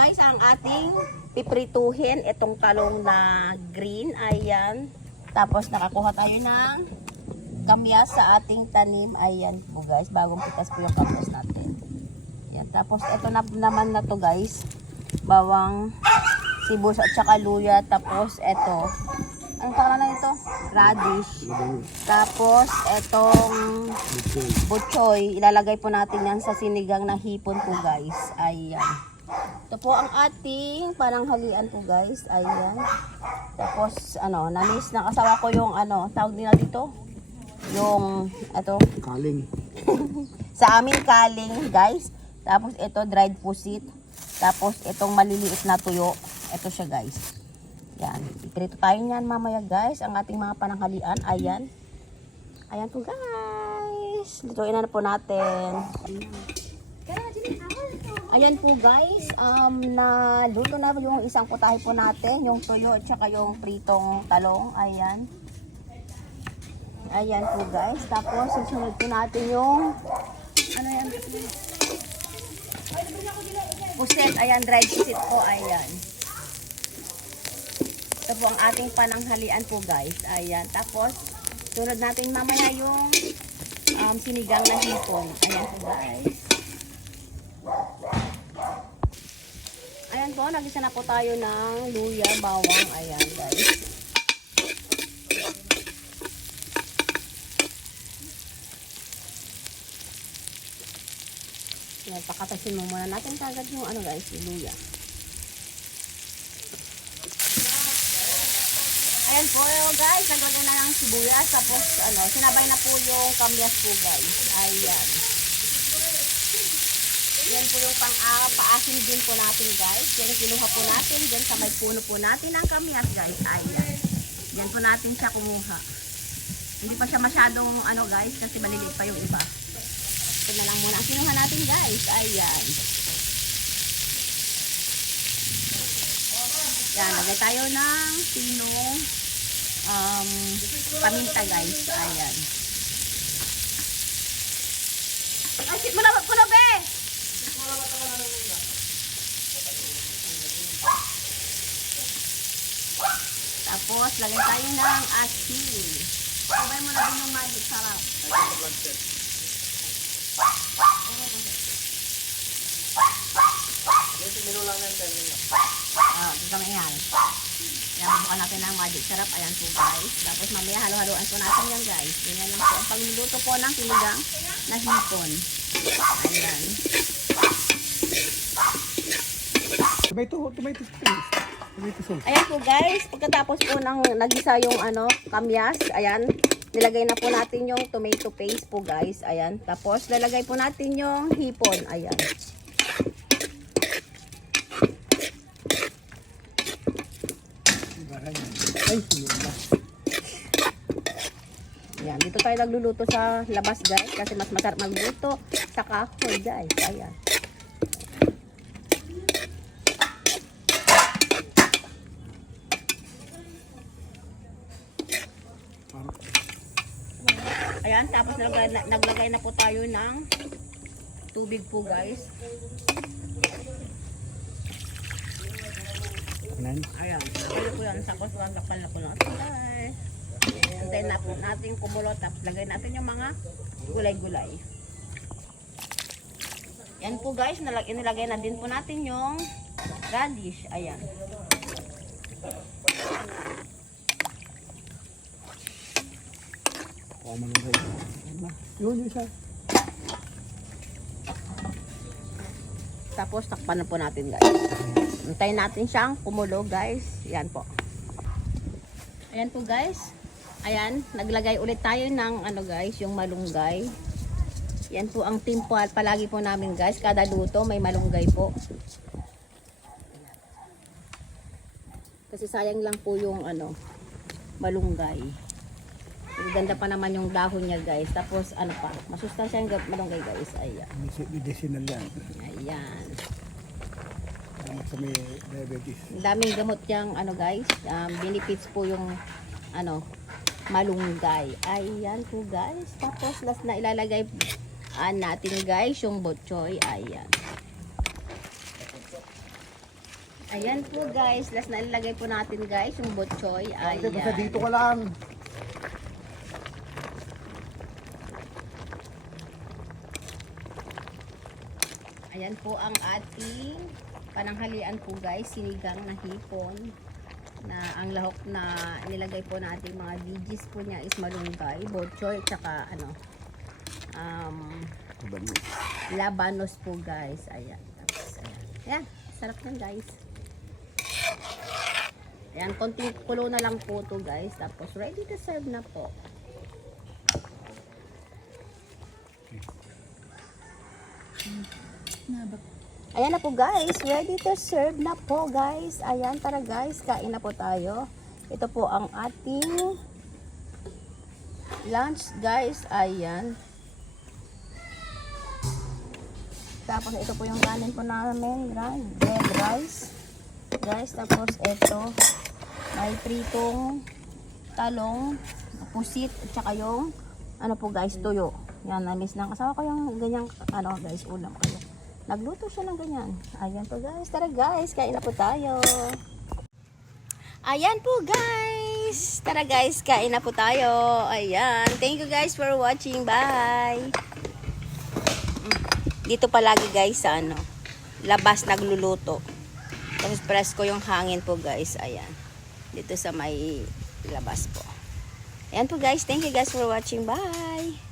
guys ang ating piprituhin. Itong talong na green. Ayan. Tapos nakakuha tayo ng kamyas sa ating tanim. Ayan po guys. Bagong pitas po yung kamyas natin. Ayan. Tapos ito na naman na to guys. Bawang sibuyas at saka luya. Tapos ito. Anong tawag na ito? Radish. Tapos itong butchoy. Ilalagay po natin yan sa sinigang ng hipon po guys. Ayan. Ito po ang ating pananghalian po guys. Ayan. Tapos na-miss ng asawa ko yung tawag nila dito. Yung Kaling. sa amin kaling guys. Tapos ito dried pusit. Tapos itong maliliit na tuyo. Ito siya guys. Yan. Iprito tayo niyan mamaya guys. Ang ating mga pananghalian. Ayan. Ayan po guys. Lutuin na po natin. Ayan po guys. Naluto na yung isang putahe po natin. Yung tuyo at saka yung pritong talong. Ayan. Ayan po guys. Tapos susunod po natin yung yan? Puset. Ayan. Dried puset po. Ayan. Ito po ang ating pananghalian po guys. Ayan. Tapos, sunod natin mamaya yung sinigang na hipon. Ayan po guys. Ayan po. Nagisa na po tayo ng luya, bawang. Ayan guys. Ayan. Pakatasin mo muna natin kagad yung guys, yung luya. Ayan po guys, naglagay na ng sibuyas, tapos sinabay na po yung kamyas po guys. Ayan. Yan po yung pang-paasin din po natin guys. Yan kinuha po natin dyan sa may puno po natin ng kamyas guys. Ayan. Yan po natin siya kumuha. Hindi pa siya masyadong guys, kasi maliliit pa yung iba. Ito na lang muna ang kinuha natin guys. Ayan. Yan, lagay tayo ng pinong paminta guys. Ayan. Ay, sit mo na be! Tapos, lagay tayo ng asin. Sabay mo na din yung magic sarap. Ito na yan. Ayan, bukan natin ng magic sarap. Ayan po guys. Tapos mamaya halo-haloan po natin yan guys. Ganyan lang po ang pagluluto po ng sinigang na hipon. Ayan. Tomato sauce. Ayan po guys. Pagkatapos po ng nagisa yung kamyas. Ayan. Nilagay na po natin yung tomato paste po guys. Ayan. Tapos lalagay po natin yung hipon. Ayan. Ayan, dito tayo nagluluto sa labas guys kasi mas masarap magluto sa kahoy guys. Ayan. Ayan, tapos naglagay na po tayo ng tubig po guys. Ayan, lagay po yan sa kusuan, takpan na po lang. Guys. Antayin na po natin kumulo, tapos lagay natin yung mga gulay-gulay. Yan po guys, nilagay na din po natin yung radish. Ayan. Yun isa. Tapos takpan na po natin guys. Antayin natin siyang kumulo guys. Yan po. Ayan po guys. Ayan, naglagay ulit tayo ng guys, yung malunggay. Yan po ang team po palagi po namin guys. Kada luto may malunggay po. Kasi sayang lang po yung malunggay. Ganda pa naman yung dahon niya guys. Tapos masustansya yung malunggay guys. Ayan. Medicinal yan. Ayan. Sa may diabetes. Daming gamot yung guys. Benefits po yung malunggay. Ayan po guys. Tapos last na ilalagay natin guys yung botchoy. Ayan. Ayan po guys, last na ilagay po natin guys, yung botchoy. Basta Ayan. dito ka lang. Ayan po ang ating pananghalian po guys, sinigang na hipon. Na ang lahok na nilagay po natin mga digis po niya is malunggay, botchoy, tsaka ano, labanos po guys. Ayan. Tapos, ayan. Ayan, sarap yan guys. Ayan, konting kulo na lang po to guys. Tapos ready to serve na po. Ayan na po guys, ready to serve na po guys. Ayan, tara guys, kain na po tayo. Ito po ang ating lunch guys. Ayan. Tapos ito po yung kanin po namin, red rice. Guys, tapos ito, may pritong talong, pusit, at saka yung, ano po guys, tuyo. Yan, na-miss lang. Kasama ko yung ganyang, ano guys, ulam kayo. Nagluto siya ng ganyan. Ayan po guys, tara guys, kain na po tayo. Ayan po guys, tara guys, kain na po tayo. Ayan, thank you guys for watching, bye. Dito palagi guys sa ano, labas nagluluto. Tapos presko yung hangin po guys. Ayan. Dito sa may labas po. Ayan po guys. Thank you guys for watching. Bye!